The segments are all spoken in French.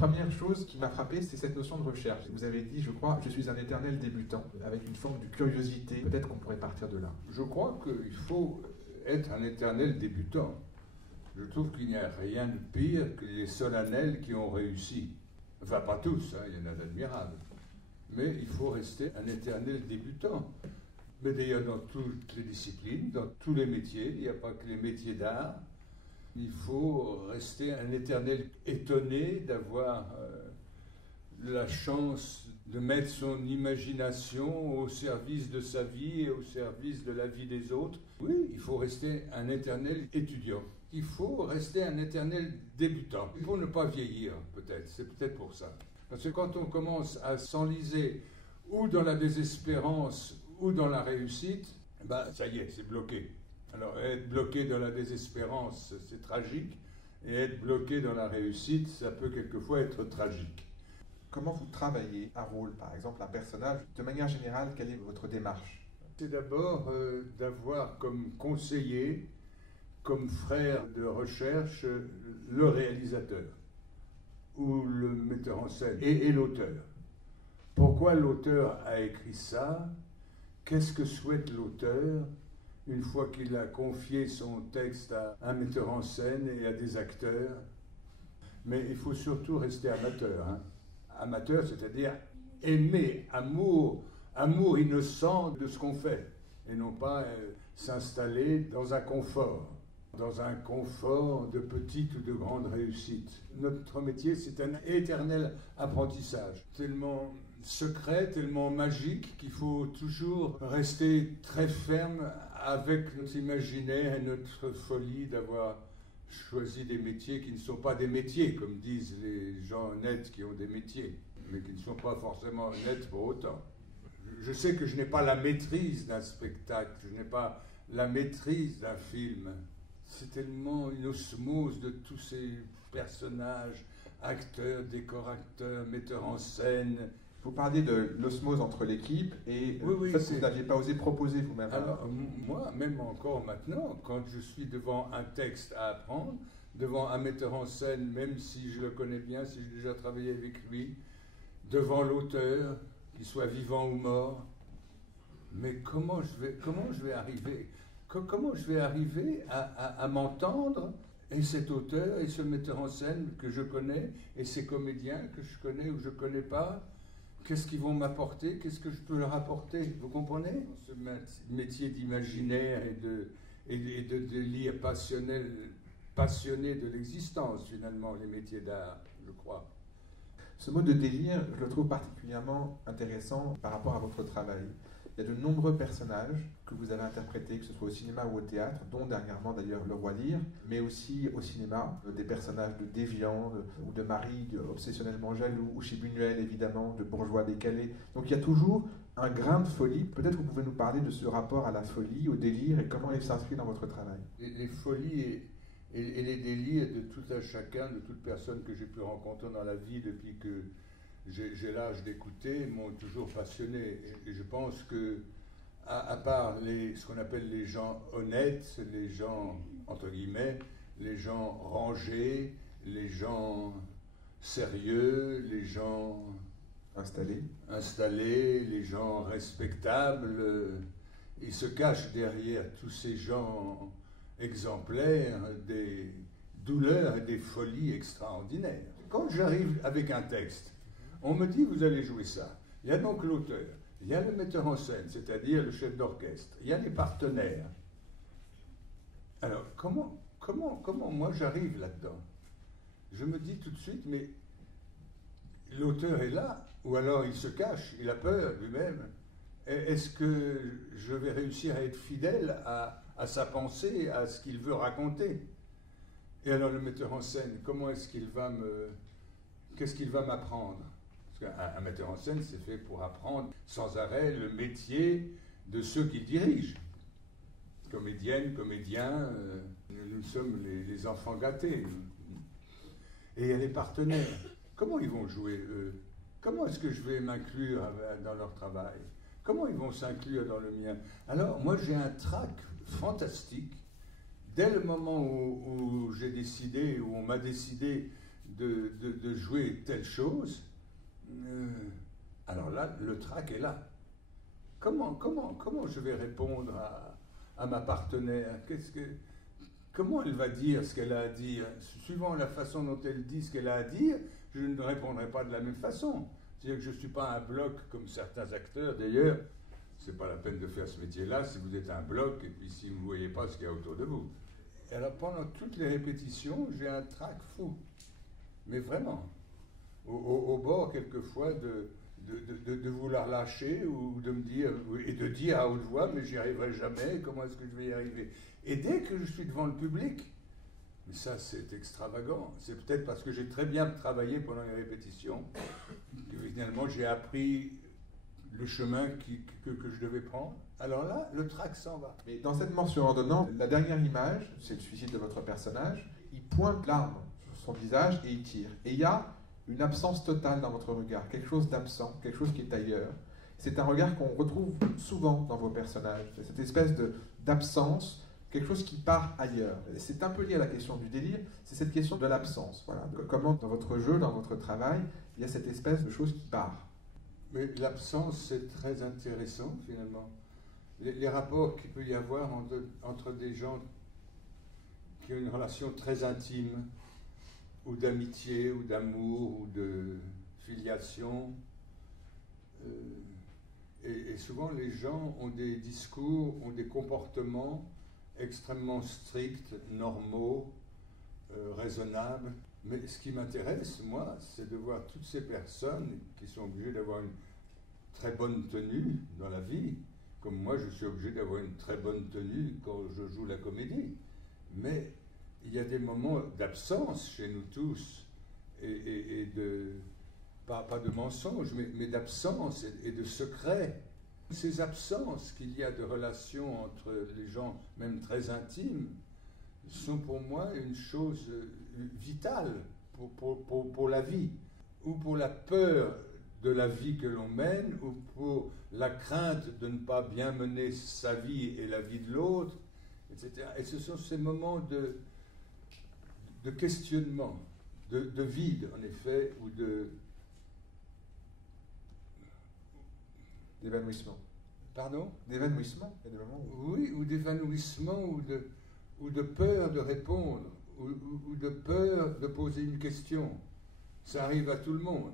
première chose qui m'a frappé, c'est cette notion de recherche. Vous avez dit, je crois, je suis un éternel débutant, avec une forme de curiosité. Peut-être qu'on pourrait partir de là. Je crois qu'il faut être un éternel débutant. Je trouve qu'il n'y a rien de pire que les solennels qui ont réussi. Enfin, pas tous, hein, il y en a d'admirables. Mais il faut rester un éternel débutant. Mais d'ailleurs, dans toutes les disciplines, dans tous les métiers, il n'y a pas que les métiers d'art. Il faut rester un éternel étonné d'avoir la chance de mettre son imagination au service de sa vie et au service de la vie des autres. Oui, il faut rester un éternel étudiant. Il faut rester un éternel débutant. Il faut ne pas vieillir, peut-être. C'est peut-être pour ça. Parce que quand on commence à s'enliser ou dans la désespérance ou dans la réussite, ça y est, c'est bloqué. Alors, être bloqué dans la désespérance, c'est tragique. Et être bloqué dans la réussite, ça peut quelquefois être tragique. Comment vous travaillez un rôle, par exemple, un personnage? De manière générale, quelle est votre démarche? C'est d'abord d'avoir comme conseiller, comme frère de recherche, le réalisateur ou le metteur en scène et l'auteur. Pourquoi l'auteur a écrit ça? Qu'est-ce que souhaite l'auteur une fois qu'il a confié son texte à un metteur en scène et à des acteurs? Mais il faut surtout rester amateur. Hein. Amateur, c'est-à-dire aimer, amour innocent de ce qu'on fait, et non pas s'installer dans un confort de petite ou de grande réussite. Notre métier, c'est un éternel apprentissage, tellement secret, tellement magique, qu'il faut toujours rester très ferme avec notre imaginaire et notre folie d'avoir choisi des métiers qui ne sont pas des métiers, comme disent les gens honnêtes qui ont des métiers, mais qui ne sont pas forcément honnêtes pour autant. Je sais que je n'ai pas la maîtrise d'un spectacle, je n'ai pas la maîtrise d'un film. C'est tellement une osmose de tous ces personnages, acteurs, décorateurs, metteurs en scène. Vous parlez de l'osmose entre l'équipe et oui, ça, vous n'aviez pas osé proposer vous-même. Alors, moi, même encore maintenant, quand je suis devant un texte à apprendre, devant un metteur en scène, même si je le connais bien, si j'ai déjà travaillé avec lui, devant l'auteur, qu'il soit vivant ou mort, mais comment je vais arriver à m'entendre, et cet auteur, et ce metteur en scène que je connais, et ces comédiens que je connais ou je ne connais pas, qu'est-ce qu'ils vont m'apporter? Qu'est-ce que je peux leur apporter? Vous comprenez? Ce métier d'imaginaire et de lire passionné de l'existence, finalement, les métiers d'art, je crois. Ce mot de délire, je le trouve particulièrement intéressant par rapport à votre travail. Il y a de nombreux personnages que vous avez interprétés, que ce soit au cinéma ou au théâtre, dont dernièrement d'ailleurs Le Roi Lear, mais aussi au cinéma, des personnages de déviants ou de maris obsessionnellement jaloux, ou chez Buñuel évidemment, de bourgeois décalés. Donc il y a toujours un grain de folie. Peut-être que vous pouvez nous parler de ce rapport à la folie, au délire, et comment il s'inscrit dans votre travail. Les folies et les délires de tout un chacun, de toute personne que j'ai pu rencontrer dans la vie depuis que j'ai l'âge d'écouter, m'ont toujours passionné. Et je pense que, à part ce qu'on appelle les gens honnêtes, les gens, entre guillemets, les gens rangés, les gens sérieux, les gens installés, les gens respectables, ils se cachent derrière tous ces gens exemplaires des douleurs et des folies extraordinaires. Quand j'arrive avec un texte, on me dit, vous allez jouer ça. Il y a donc l'auteur, il y a le metteur en scène, c'est-à-dire le chef d'orchestre, il y a les partenaires. Alors, comment moi j'arrive là-dedans? Je me dis tout de suite, mais l'auteur est là, ou alors il se cache, il a peur lui-même. Est-ce que je vais réussir à être fidèle à sa pensée, à ce qu'il veut raconter? Et alors le metteur en scène, qu'est-ce qu'il va m'apprendre? Parce qu'un metteur en scène, c'est fait pour apprendre sans arrêt le métier de ceux qui dirigent. Comédiennes, comédiens, nous sommes les enfants gâtés. Et il y a les partenaires. Comment ils vont jouer, eux? Comment est-ce que je vais m'inclure dans leur travail? Comment ils vont s'inclure dans le mien? Alors, moi, j'ai un trac fantastique. Dès le moment où j'ai décidé, où on m'a décidé de jouer telle chose, alors là, le trac est là. Comment je vais répondre à ma partenaire? Comment elle va dire ce qu'elle a à dire? Suivant la façon dont elle dit ce qu'elle a à dire, je ne répondrai pas de la même façon. C'est-à-dire que je ne suis pas un bloc comme certains acteurs. D'ailleurs, ce n'est pas la peine de faire ce métier-là si vous êtes un bloc et puis si vous ne voyez pas ce qu'il y a autour de vous. Et alors pendant toutes les répétitions, j'ai un trac fou. Mais vraiment. Au bord, quelquefois, de vouloir lâcher ou de me dire, et de dire à haute voix, mais j'y arriverai jamais, comment est-ce que je vais y arriver? Et dès que je suis devant le public, mais ça c'est extravagant, c'est peut-être parce que j'ai très bien travaillé pendant les répétitions, que finalement j'ai appris le chemin que je devais prendre. Alors là, le trac s'en va. Mais dans cette mort sur ordonnance, la dernière image, c'est le suicide de votre personnage, il pointe l'arme sur son visage et il tire. Et il y a une absence totale dans votre regard, quelque chose d'absent, quelque chose qui est ailleurs. C'est un regard qu'on retrouve souvent dans vos personnages, cette espèce d'absence, quelque chose qui part ailleurs. C'est un peu lié à la question du délire, c'est cette question de l'absence. Voilà. Comment dans votre jeu, dans votre travail, il y a cette espèce de chose qui part. Mais l'absence, c'est très intéressant finalement. Les rapports qu'il peut y avoir entre des gens qui ont une relation très intime, ou d'amitié, ou d'amour, ou de filiation. Et souvent, les gens ont des discours, ont des comportements extrêmement stricts, normaux, raisonnables. Mais ce qui m'intéresse, moi, c'est de voir toutes ces personnes qui sont obligées d'avoir une très bonne tenue dans la vie, comme moi, je suis obligé d'avoir une très bonne tenue quand je joue la comédie. Mais il y a des moments d'absence chez nous tous, et de, pas de mensonges, mais d'absence et de secret. Ces absences qu'il y a de relations entre les gens, même très intimes, sont pour moi une chose vitale pour la vie, ou pour la peur de la vie que l'on mène, ou pour la crainte de ne pas bien mener sa vie et la vie de l'autre, etc. Et ce sont ces moments de questionnement, de vide, en effet, ou d'évanouissement. Pardon? D'évanouissement? Oui, ou d'évanouissement, ou de peur de répondre, ou de peur de poser une question. Ça arrive à tout le monde.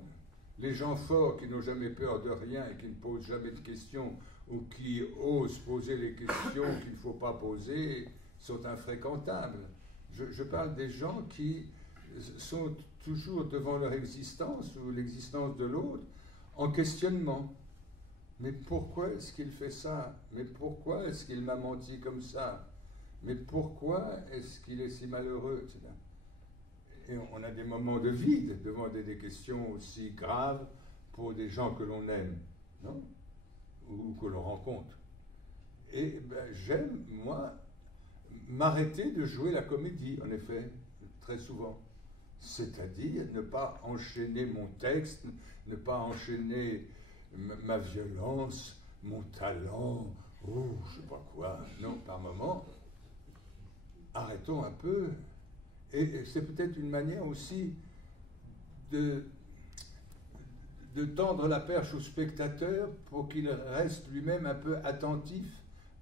Les gens forts qui n'ont jamais peur de rien et qui ne posent jamais de questions, ou qui osent poser les questions qu'il ne faut pas poser, sont infréquentables. Je parle des gens qui sont toujours devant leur existence ou l'existence de l'autre en questionnement. Mais pourquoi est-ce qu'il fait ça? Mais pourquoi est-ce qu'il m'a menti comme ça? Mais pourquoi est-ce qu'il est si malheureux, etc. Et on a des moments de vide devant des questions aussi graves pour des gens que l'on aime, non? Ou que l'on rencontre. Et ben, j'aime, moi, m'arrêter de jouer la comédie, en effet, très souvent. C'est-à-dire ne pas enchaîner mon texte, ne pas enchaîner ma violence, mon talent, ou je sais pas quoi. Non, par moment, arrêtons un peu. Et c'est peut-être une manière aussi de tendre la perche au spectateur pour qu'il reste lui-même un peu attentif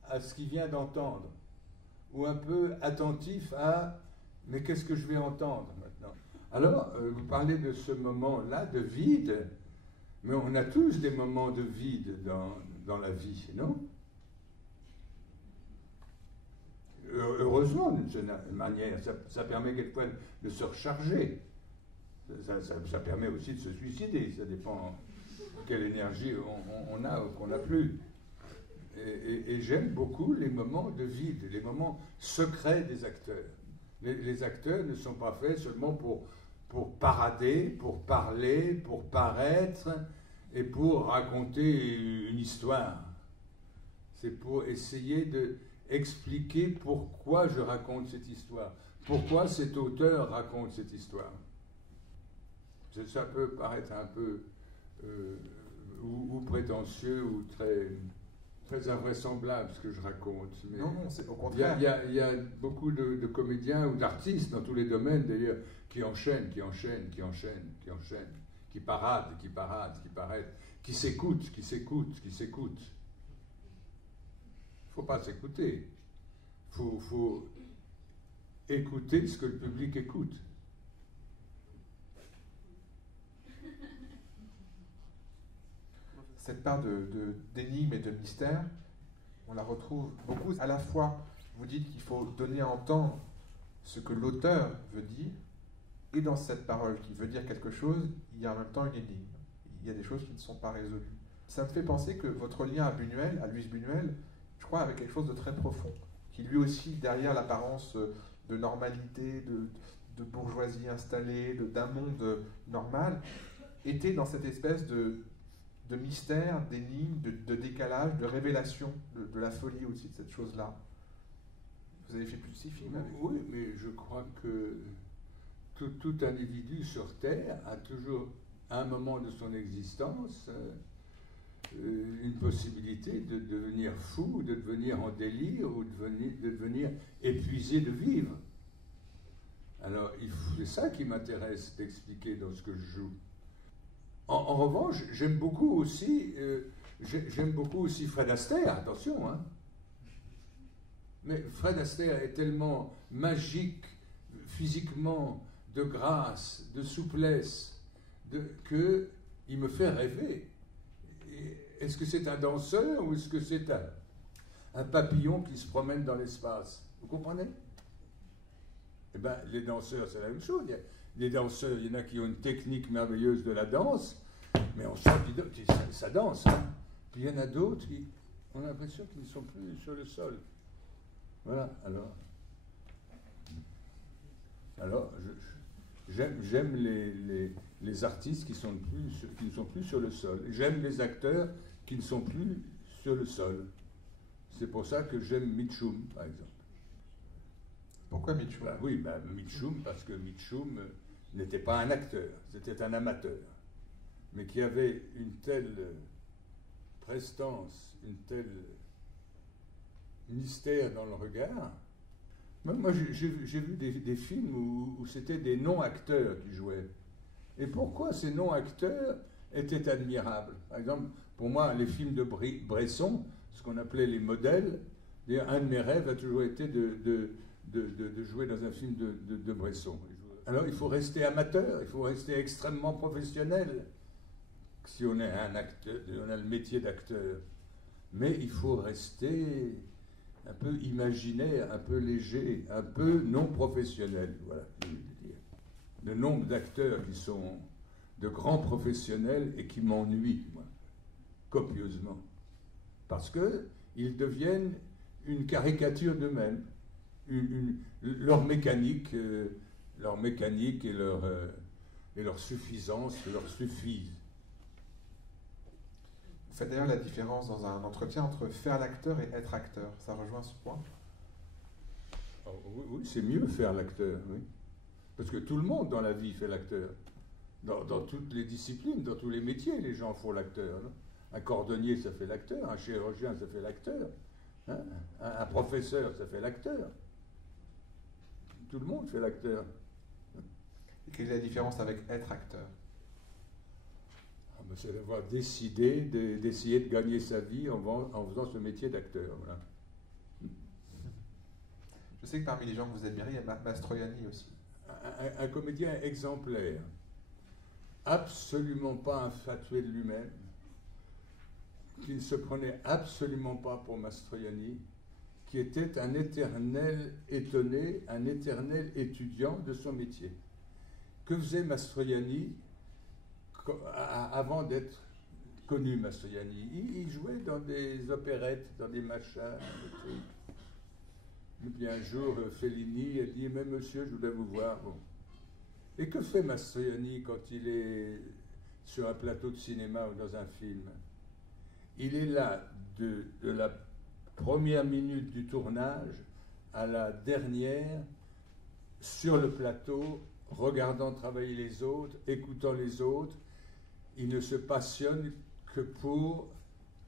à ce qu'il vient d'entendre. Ou un peu attentif à « mais qu'est-ce que je vais entendre maintenant ?» Alors, vous parlez de ce moment-là, de vide, mais on a tous des moments de vide dans la vie, non? Heureusement, d'une certaine manière, ça permet quelquefois de se recharger. Ça permet aussi de se suicider, ça dépend quelle énergie on a ou qu'on n'a plus. Et j'aime beaucoup les moments de vide, les moments secrets des acteurs. Les acteurs ne sont pas faits seulement pour parader, pour parler, pour paraître et pour raconter une histoire. C'est pour essayer d'expliquer pourquoi je raconte cette histoire, pourquoi cet auteur raconte cette histoire. Ça peut paraître un peu ou prétentieux ou très Très invraisemblable ce que je raconte. Mais non, non, c'est au contraire. Il y a beaucoup de comédiens ou d'artistes dans tous les domaines d'ailleurs qui enchaînent, qui paradent, qui s'écoutent. Il ne faut pas s'écouter. Faut écouter ce que le public écoute. Cette part d'énigme et de mystère, on la retrouve beaucoup. À la fois, vous dites qu'il faut donner à entendre ce que l'auteur veut dire, et dans cette parole qui veut dire quelque chose, il y a en même temps une énigme. Il y a des choses qui ne sont pas résolues. Ça me fait penser que votre lien à Buñuel, à Luis Buñuel, je crois, avait quelque chose de très profond, qui lui aussi, derrière l'apparence de normalité, de bourgeoisie installée, d'un monde normal, était dans cette espèce de mystère, d'énigme, de décalage, de révélation, de la folie aussi de cette chose-là. Vous avez fait plus de 6 films avec. Oui, mais je crois que tout individu sur Terre a toujours, à un moment de son existence, une possibilité de devenir fou, de devenir en délire, ou de devenir épuisé de vivre. Alors, c'est ça qui m'intéresse d'expliquer dans ce que je joue. En revanche, j'aime beaucoup aussi Fred Astaire, attention, hein. Mais Fred Astaire est tellement magique, physiquement, de grâce, de souplesse, qu'il me fait rêver. Est-ce que c'est un danseur ou est-ce que c'est un papillon qui se promène dans l'espace? Vous comprenez? Eh bien, les danseurs, c'est la même chose. Les danseurs, il y en a qui ont une technique merveilleuse de la danse, mais on sent que ça danse. Hein. Puis il y en a d'autres qui ont l'impression qu'ils ne sont plus sur le sol. Voilà, alors j'aime les artistes qui ne sont plus sur le sol. J'aime les acteurs qui ne sont plus sur le sol. C'est pour ça que j'aime Mitchum, par exemple. Pourquoi Mitchum? Mitchum, parce que Mitchum n'était pas un acteur, c'était un amateur, mais qui avait une telle prestance, une telle mystère dans le regard. Moi, j'ai vu des films où c'était des non-acteurs qui jouaient. Et pourquoi ces non-acteurs étaient admirables? Par exemple, pour moi, les films de Bresson, ce qu'on appelait les modèles, un de mes rêves a toujours été de jouer dans un film de Bresson. Alors, il faut rester amateur, il faut rester extrêmement professionnel si on est un acteur, on a le métier d'acteur. Mais il faut rester un peu imaginaire, un peu léger, un peu non professionnel. Voilà, je veux dire. Le nombre d'acteurs qui sont de grands professionnels et qui m'ennuient, moi, copieusement. Parce qu'ils deviennent une caricature d'eux-mêmes. Leur mécanique et leur suffisance leur suffisent. Vous faites d'ailleurs la différence dans un entretien entre faire l'acteur et être acteur. Ça rejoint ce point? Oh, oui, c'est mieux faire l'acteur, oui. Parce que tout le monde dans la vie fait l'acteur. Dans toutes les disciplines, dans tous les métiers, les gens font l'acteur. Un cordonnier, ça fait l'acteur. Un chirurgien, ça fait l'acteur. Hein? Un professeur, ça fait l'acteur. Tout le monde fait l'acteur. Et quelle est la différence avec être acteur? C'est d'avoir décidé d'essayer de gagner sa vie en faisant ce métier d'acteur. Voilà. Je sais que parmi les gens que vous admirez, il y a Mastroianni aussi. Un comédien exemplaire, absolument pas infatué de lui-même, qui ne se prenait absolument pas pour Mastroianni, qui était un éternel étonné, un éternel étudiant de son métier. Que faisait Mastroianni avant d'être connu, Mastroianni? Il jouait dans des opérettes, dans des machins, des trucs. Et puis un jour, Fellini a dit « Mais monsieur, je voudrais vous voir. » Bon. Et que fait Mastroianni quand il est sur un plateau de cinéma ou dans un film? Il est là de la première minute du tournage à la dernière, sur le plateau, regardant travailler les autres, écoutant les autres. Il ne se passionne que pour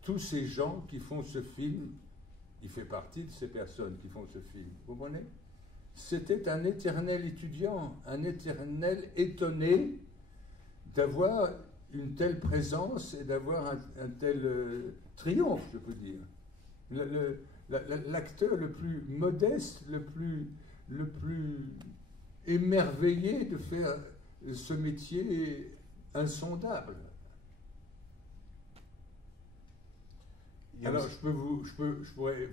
tous ces gens qui font ce film, il fait partie de ces personnes qui font ce film, vous comprenez? C'était un éternel étudiant, un éternel étonné d'avoir une telle présence et d'avoir un tel triomphe, je peux dire. L'acteur le plus modeste, le plus émerveillé de faire ce métier insondable. Alors, je pourrais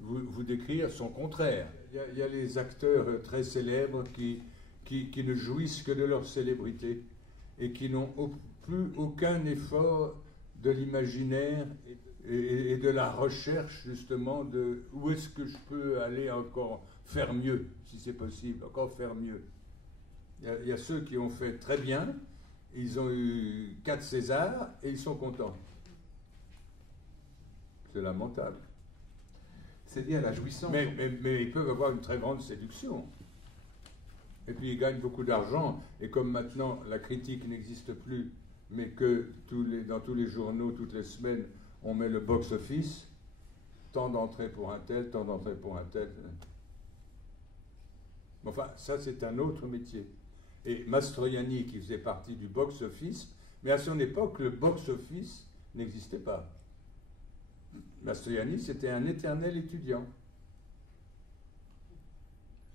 vous décrire son contraire. Il y a les acteurs très célèbres qui ne jouissent que de leur célébrité et qui n'ont plus aucun effort de l'imaginaire et de la recherche, justement, de où est-ce que je peux aller encore faire mieux, si c'est possible, encore faire mieux. Il y a ceux qui ont fait très bien, ils ont eu 4 Césars et ils sont contents. C'est lamentable. C'est lié à la jouissance. Mais ils peuvent avoir une très grande séduction. Et puis ils gagnent beaucoup d'argent. Et comme maintenant la critique n'existe plus, mais que dans tous les journaux, toutes les semaines, on met le box-office, tant d'entrées pour un tel, tant d'entrées pour un tel. Enfin, ça c'est un autre métier. Et Mastroianni, qui faisait partie du box-office, mais à son époque, le box-office n'existait pas. Mastroianni, c'était un éternel étudiant.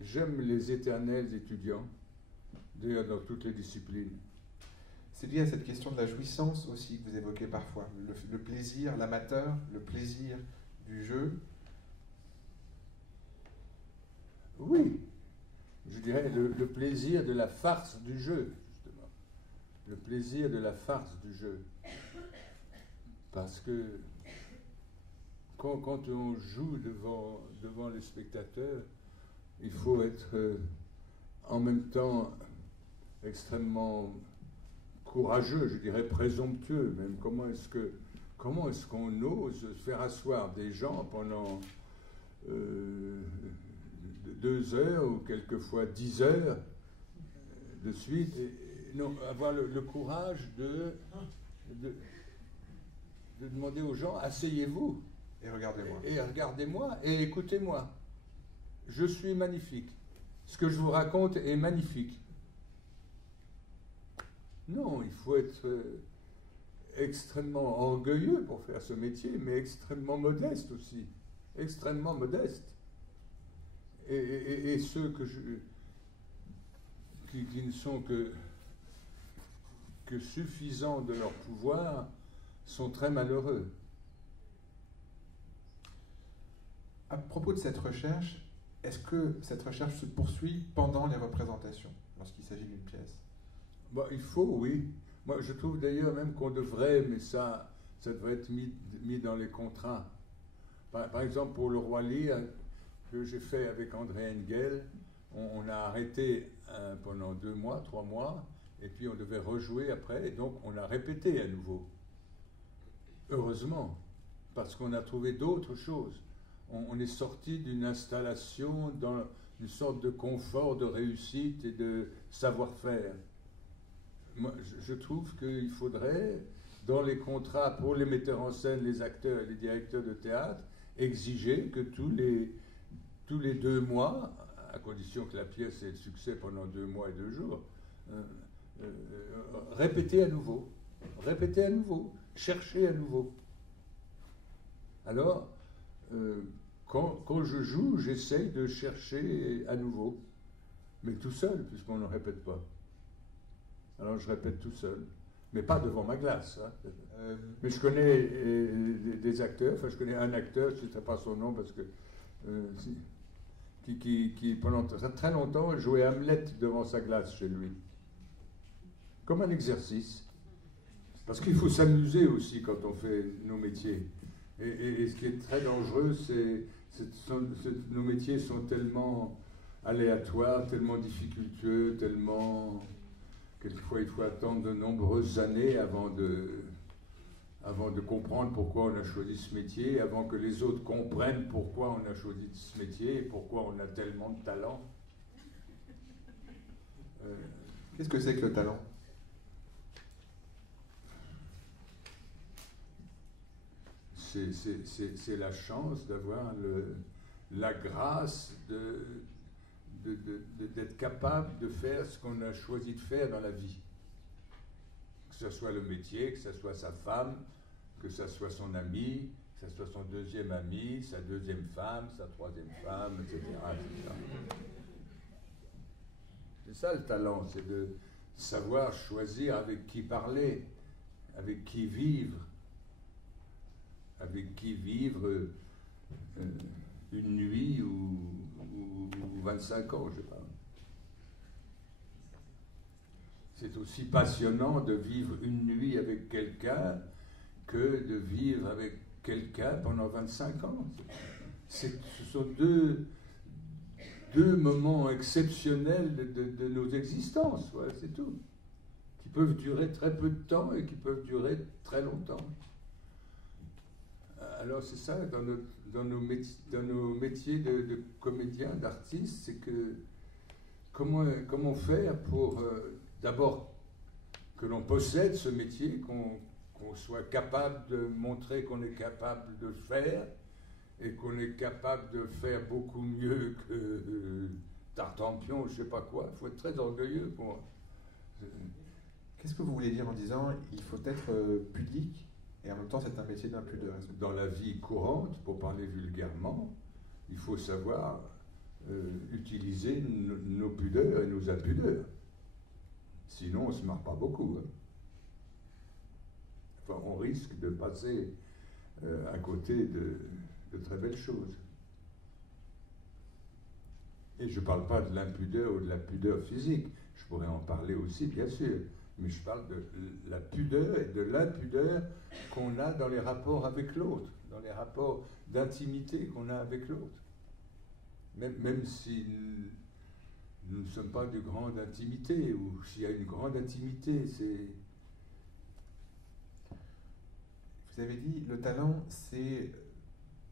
J'aime les éternels étudiants, d'ailleurs dans toutes les disciplines. C'est lié à cette question de la jouissance aussi que vous évoquez parfois. Le plaisir, l'amateur, le plaisir du jeu. Oui, je dirais le plaisir de la farce du jeu, justement. Le plaisir de la farce du jeu. Parce que quand on joue devant les spectateurs, il faut être en même temps extrêmement courageux, je dirais présomptueux même. Comment est-ce qu'on ose faire asseoir des gens pendant 2 heures ou quelquefois 10 heures de suite, et non, avoir le courage de demander aux gens, asseyez-vous et regardez-moi. Et regardez-moi et écoutez-moi. Je suis magnifique. Ce que je vous raconte est magnifique. Non, il faut être extrêmement orgueilleux pour faire ce métier, mais extrêmement modeste aussi. Extrêmement modeste. Et ceux qui ne sont que suffisants de leur pouvoir sont très malheureux. À propos de cette recherche, est-ce que cette recherche se poursuit pendant les représentations, lorsqu'il s'agit d'une pièce? Bon, il faut, oui. Moi, je trouve d'ailleurs même qu'on devrait, mais ça devrait être mis dans les contrats. Par exemple, pour Le Roi Lear, que j'ai fait avec André Engel, on a arrêté pendant 2 mois, 3 mois, et puis on devait rejouer après, et donc on a répété à nouveau. Heureusement, parce qu'on a trouvé d'autres choses. On est sorti d'une installation dans une sorte de confort, de réussite et de savoir-faire. Moi, je trouve qu'il faudrait, dans les contrats pour les metteurs en scène, les acteurs et les directeurs de théâtre, exiger que tous les 2 mois, à condition que la pièce ait le succès pendant 2 mois et 2 jours, répéter à nouveau, chercher à nouveau. Alors, quand je joue, j'essaye de chercher à nouveau, mais tout seul, puisqu'on ne répète pas. Alors je répète tout seul, mais pas devant ma glace. Hein. Mais je connais des acteurs, enfin je connais un acteur, je ne sais pas son nom, parce que qui pendant très longtemps jouait Hamlet devant sa glace chez lui, comme un exercice. Parce qu'il faut s'amuser aussi quand on fait nos métiers. Et ce qui est très dangereux, nos métiers sont tellement aléatoires, tellement difficultueux, tellement... Quelquefois, il faut attendre de nombreuses années avant de comprendre pourquoi on a choisi ce métier, avant que les autres comprennent pourquoi on a choisi ce métier et pourquoi on a tellement de talent. Qu'est-ce que c'est que le talent? c'est la chance d'avoir la grâce d'être capable de faire ce qu'on a choisi de faire dans la vie. Que ce soit le métier, que ce soit sa femme, que ce soit son ami, que ce soit son deuxième ami, sa deuxième femme, sa troisième femme, etc. etc. C'est ça le talent, c'est de savoir choisir avec qui parler, avec qui vivre une nuit ou 25 ans, je sais pas. C'est aussi passionnant de vivre une nuit avec quelqu'un que de vivre avec quelqu'un pendant 25 ans. Ce sont deux moments exceptionnels de nos existences, voilà, c'est tout. Qui peuvent durer très peu de temps et qui peuvent durer très longtemps. Alors c'est ça, dans nos métiers de comédiens, d'artistes, c'est que comment faire pour d'abord que l'on possède ce métier, qu'on soit capable de montrer qu'on est capable de faire et qu'on est capable de faire beaucoup mieux que Tartampion, je ne sais pas quoi. Il faut être très orgueilleux pour... Qu'est-ce que vous voulez dire en disant il faut être pudique et en même temps c'est un métier d'impudeur? Dans la vie courante, pour parler vulgairement, il faut savoir utiliser nos pudeurs et nos impudeurs. Sinon, on ne se marre pas beaucoup. Hein. Enfin, on risque de passer à côté de très belles choses. Et je ne parle pas de l'impudeur ou de la pudeur physique. Je pourrais en parler aussi, bien sûr. Mais je parle de la pudeur et de l'impudeur qu'on a dans les rapports avec l'autre, dans les rapports d'intimité qu'on a avec l'autre. Même si nous ne sommes pas de grande intimité, ou s'il y a une grande intimité, c'est... Vous avez dit, le talent, c'est...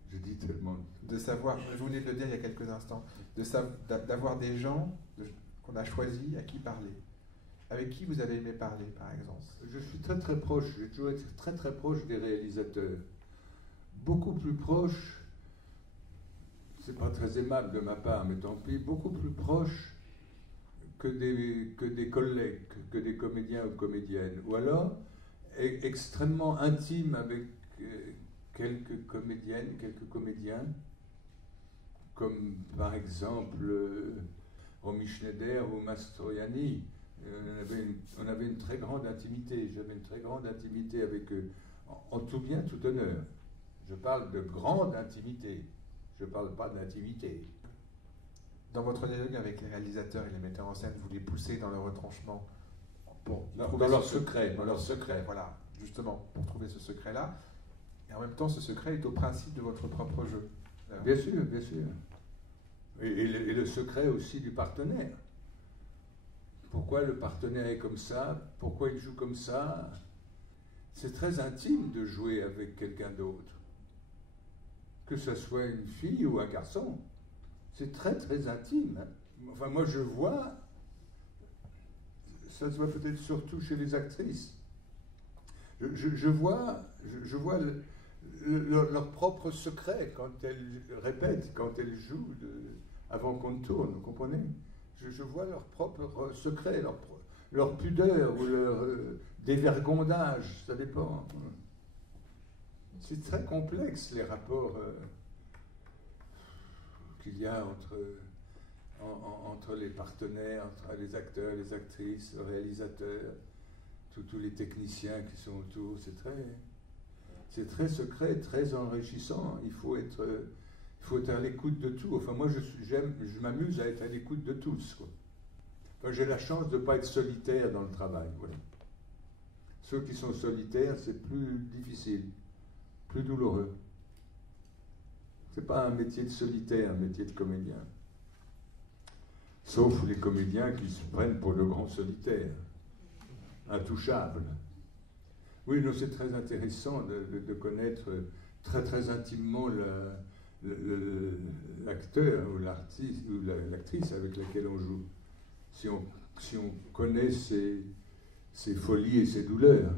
Je dis tellement... De savoir, vous venez de le dire il y a quelques instants, d'avoir des gens qu'on a choisis à qui parler. Avec qui vous avez aimé parler, par exemple? Je suis très très proche, j'ai toujours été très très proche des réalisateurs. Beaucoup plus proche, c'est pas très aimable de ma part, mais tant pis, beaucoup plus proche que des collègues, que des comédiens ou comédiennes. Ou alors, extrêmement intime avec quelques comédiennes, quelques comédiens, comme par exemple Romy Schneider ou Mastroianni. On avait une très grande intimité, j'avais une très grande intimité avec eux, en tout bien, tout honneur. Je parle de grande intimité, je ne parle pas d'intimité. Dans votre dialogue avec les réalisateurs et les metteurs en scène, vous les poussez dans leur retranchement pour dans leur secret, dans leur secret. Voilà, justement, pour trouver ce secret-là. Et en même temps, ce secret est au principe de votre propre jeu. Bien sûr, bien sûr. Et le secret aussi du partenaire. Pourquoi le partenaire est comme ça? Pourquoi il joue comme ça? C'est très intime de jouer avec quelqu'un d'autre. Que ce soit une fille ou un garçon. C'est très très intime. Hein. Enfin, moi je vois, ça se voit peut-être surtout chez les actrices. Je vois leur propre secret quand elles répètent, quand elles jouent avant qu'on tourne, vous comprenez? Je vois leur propre secret, leur pudeur ou leur dévergondage, ça dépend. C'est très complexe les rapports qu'il y a entre les partenaires, entre les acteurs, les actrices, le réalisateur, tous les techniciens qui sont autour. C'est très secret, très enrichissant. Il faut être à l'écoute de tout. Enfin, moi, je m'amuse à être à l'écoute de tous, quoi. Enfin, j'ai la chance de ne pas être solitaire dans le travail. Voilà. Ceux qui sont solitaires, c'est plus difficile, plus douloureux. C'est pas un métier de solitaire, un métier de comédien. Sauf les comédiens qui se prennent pour de grands solitaires, intouchables. Oui, non, c'est très intéressant de connaître très très intimement l'acteur ou l'artiste ou l'actrice avec laquelle on joue. Si on connaît ses folies et ses douleurs.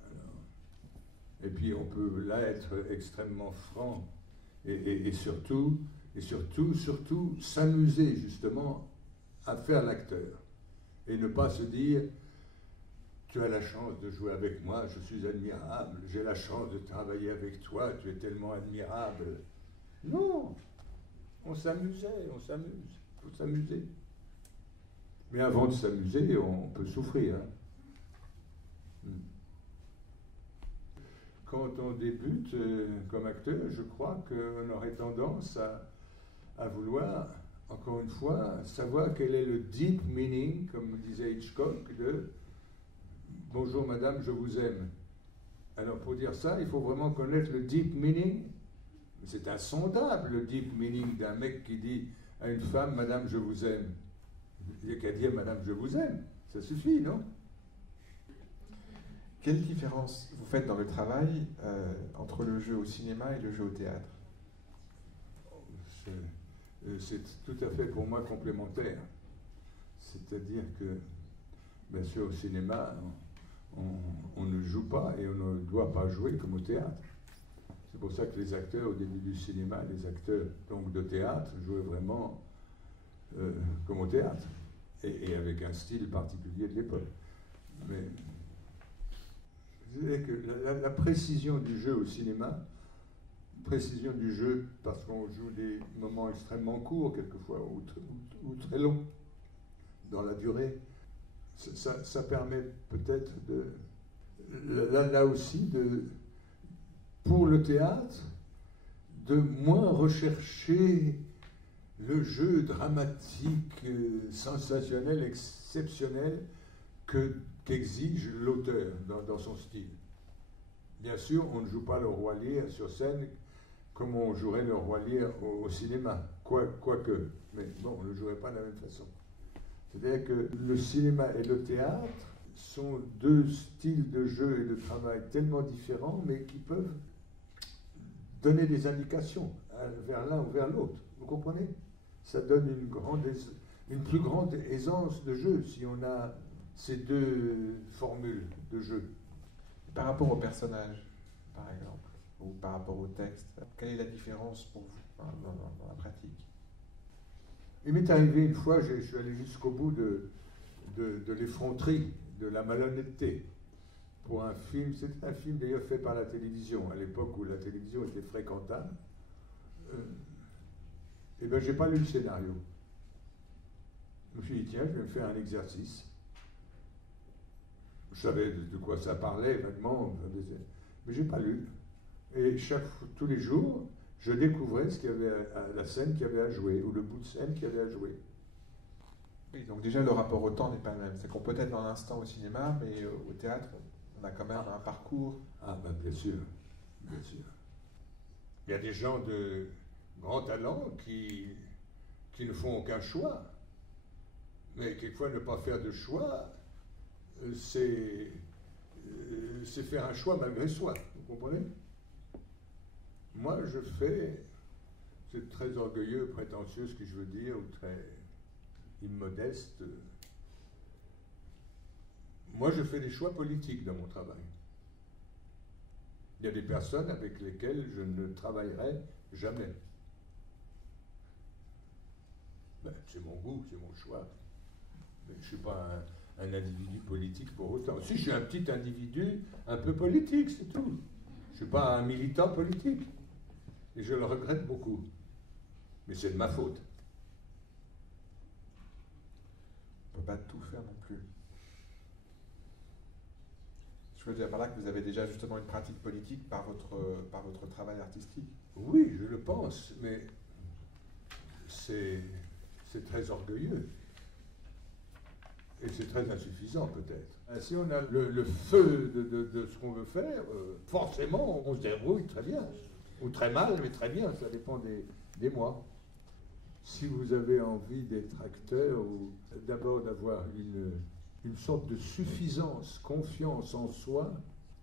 Alors, Et puis on peut là être extrêmement franc et surtout s'amuser justement à faire l'acteur. Et ne pas se dire, tu as la chance de jouer avec moi, je suis admirable, j'ai la chance de travailler avec toi, tu es tellement admirable. Non, on s'amuse, il faut s'amuser. Mais avant de s'amuser, on peut souffrir. Hein. Quand on débute comme acteur, je crois qu'on aurait tendance à vouloir, encore une fois, savoir quel est le deep meaning, comme disait Hitchcock, de « Bonjour madame, je vous aime ». Alors pour dire ça, il faut vraiment connaître le deep meaning. C'est insondable le deep meaning d'un mec qui dit à une femme « Madame, je vous aime ». Il n'y a qu'à dire « Madame, je vous aime ». Ça suffit, non? Quelle différence vous faites dans le travail entre le jeu au cinéma et le jeu au théâtre? C'est tout à fait pour moi complémentaire. C'est-à-dire que, bien sûr, au cinéma, on ne joue pas et on ne doit pas jouer comme au théâtre. C'est pour ça que les acteurs, au début du cinéma, les acteurs donc, de théâtre, jouaient vraiment comme au théâtre, et avec un style particulier de l'époque. Mais je dirais que la précision du jeu au cinéma, précision du jeu parce qu'on joue des moments extrêmement courts quelquefois ou très longs dans la durée, ça permet peut-être là aussi pour le théâtre de moins rechercher le jeu dramatique, sensationnel, exceptionnel qu'exige l'auteur dans son style. Bien sûr, on ne joue pas le roi Lear sur scène comme on jouerait le roi Lear au cinéma, quoique, mais bon, on ne le jouerait pas de la même façon. C'est-à-dire que le cinéma et le théâtre sont deux styles de jeu et de travail tellement différents, mais qui peuvent donner des indications vers l'un ou vers l'autre. Vous comprenez? Ça donne une plus grande aisance de jeu si on a ces deux formules de jeu. Par rapport au personnage, par exemple, ou par rapport au texte, quelle est la différence pour vous dans la pratique? Il m'est arrivé une fois, je suis allé jusqu'au bout de l'effronterie, de la malhonnêteté, pour un film. C'était un film d'ailleurs fait par la télévision, à l'époque où la télévision était fréquentable. Et bien, j'ai pas lu le scénario. Je me suis dit, tiens, je vais me faire un exercice. Je savais de quoi ça parlait vaguement, mais j'ai pas lu. Et tous les jours, je découvrais ce qu'il y avait la scène qu'il y avait à jouer, ou le bout de scène qu'il y avait à jouer. Oui, donc déjà le rapport au temps n'est pas le même. C'est qu'on peut être dans l'instant au cinéma, mais au théâtre, on a quand même un parcours. Ah ben bien sûr, bien sûr. Il y a des gens de grand talent qui ne font aucun choix. Mais quelquefois ne pas faire de choix, c'est faire un choix malgré soi, vous comprenez? Moi, je fais, c'est très orgueilleux, prétentieux ce que je veux dire, ou très immodeste. Moi, je fais des choix politiques dans mon travail. Il y a des personnes avec lesquelles je ne travaillerai jamais. Ben, c'est mon goût, c'est mon choix. Mais je ne suis pas un individu politique pour autant. Si, je suis un petit individu un peu politique, c'est tout. Je ne suis pas un militant politique. Et je le regrette beaucoup. Mais c'est de ma faute. On ne peut pas tout faire non plus. Je veux dire par là que vous avez déjà justement une pratique politique par votre travail artistique. Oui, je le pense, mais c'est très orgueilleux. Et c'est très insuffisant peut-être. Si on a le feu de ce qu'on veut faire, forcément on se débrouille très bien. Ou très mal, mais très bien, ça dépend des mois. Si vous avez envie d'être acteur, ou d'abord d'avoir une sorte de suffisance, confiance en soi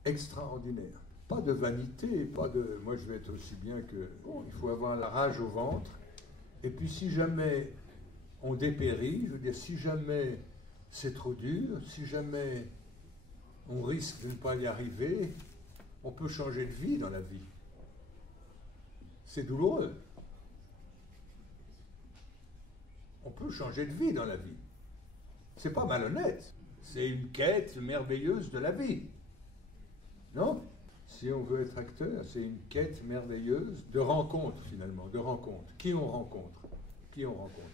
extraordinaire. Pas de vanité, pas de... Moi je vais être aussi bien que... Bon, il faut avoir la rage au ventre. Et puis si jamais on dépérit, je veux dire, si jamais c'est trop dur, si jamais on risque de ne pas y arriver, On peut changer de vie dans la vie. C'est douloureux. On peut changer de vie dans la vie. C'est pas malhonnête. C'est une quête merveilleuse de la vie. Non? Si on veut être acteur, c'est une quête merveilleuse de rencontre, finalement, de rencontre. Qui on rencontre? Qui on rencontre?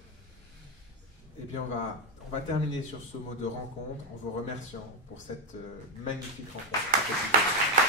Eh bien, on va terminer sur ce mot de rencontre en vous remerciant pour cette magnifique rencontre.